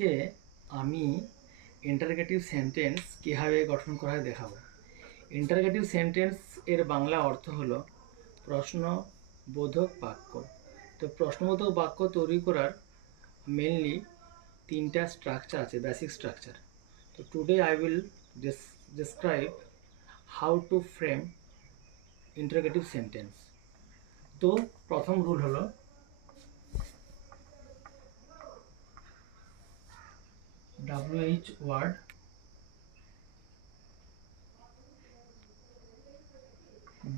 আজকে আমি interrogative sentence কীভাবে গঠন করা হয় দেখাবো। ইন্টারগেটিভ সেন্টেন্স এর বাংলা অর্থ হলো প্রশ্নবোধক বাক্য। তো প্রশ্নবোধক বাক্য তৈরি করার মেনলি তিনটা স্ট্রাকচার আছে, বেসিক স্ট্রাকচার। তো today I will describe how to frame interrogative sentence. তো প্রথম রুল হলো WH word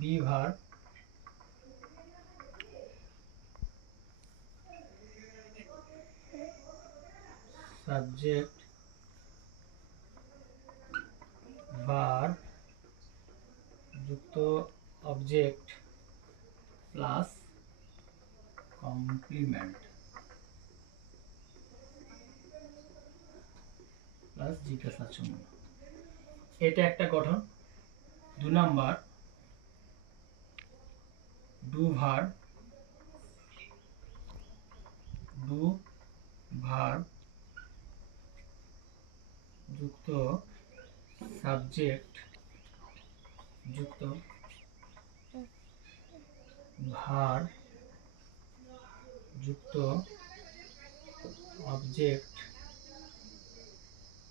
be verb subject verb যুক্ত অবজেক্ট প্লাস কমপ্লিমেন্ট প্লাস জিজ্ঞাসা চিহ্ন। এটা একটা গঠন। 2 নাম্বার ডু ভার্ব যুক্ত সাবজেক্ট যুক্ত ভার্ব যুক্ত object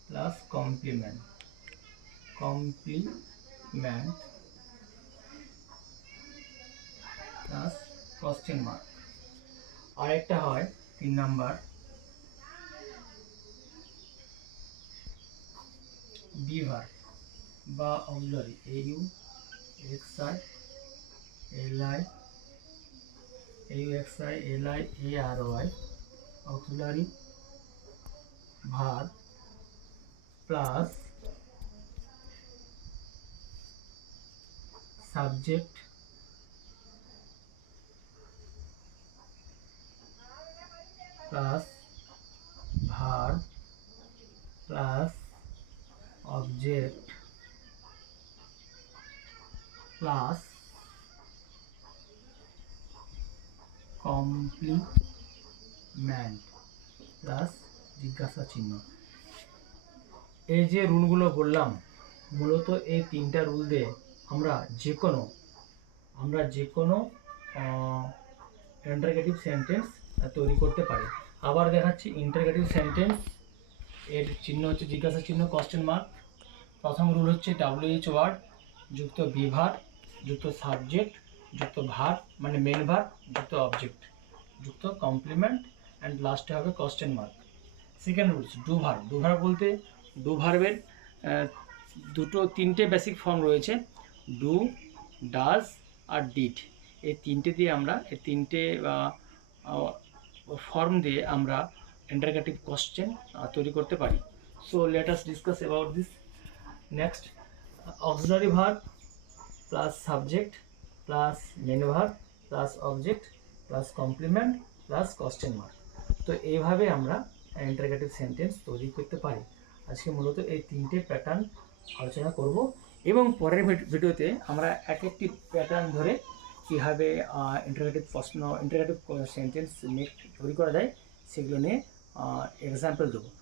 plus complement plus question mark. আরেকটা হয় 3 নাম্বার বি ভার্ব বা auxiliary AUXILI auxiliary verb plus subject plus verb plus object plus complement plus জিজ্ঞাসা চিহ্ন। এই যে রুলগুলো বললাম, মূলত এই তিনটা রুল দিয়ে আমরা যে কোনো ইন্টারগেটিভ সেন্টেন্স তৈরি করতে পারি। আবার দেখাচ্ছি ইন্টারগেটিভ সেন্টেন্স এর চিহ্ন হচ্ছে জিজ্ঞাসা চিহ্ন, কোশ্চেন মার্ক। প্রথম রুল হচ্ছে WH ওয়ার্ড যুক্ত বি ভার্ব যুক্ত সাবজেক্ট যুক্ত ভার্ব মানে মেন ভার্ব যুক্ত অবজেক্ট যুক্ত কমপ্লিমেন্ট অ্যান্ড লাস্টে হবে question mark. Second rules do verb বলতে ডু ভার্বের তিনটে বেসিক ফর্ম রয়েছে, ডু, ডাজ আর ডিড। এই তিনটে ফর্ম দিয়ে আমরা ইন্টারগেটিভ কোশ্চেন তৈরি করতে পারি। So let us discuss about this. Next, auxiliary verb plus subject plus main verb plus object plus complement plus question mark. তো এইভাবে আমরা ইন্টারগেটিভ সেন্টেন্স তৈরি করতে পারি। আজকে মূলত এই তিনটে প্যাটার্ন আলোচনা করব এবং পরের ভিডিওতে আমরা এক একটি প্যাটার্ন ধরে কীভাবে ইন্টারগেটিভ সেন্টেন্স তৈরি করা যায় সেগুলো নিয়ে এক্সাম্পল দেবো।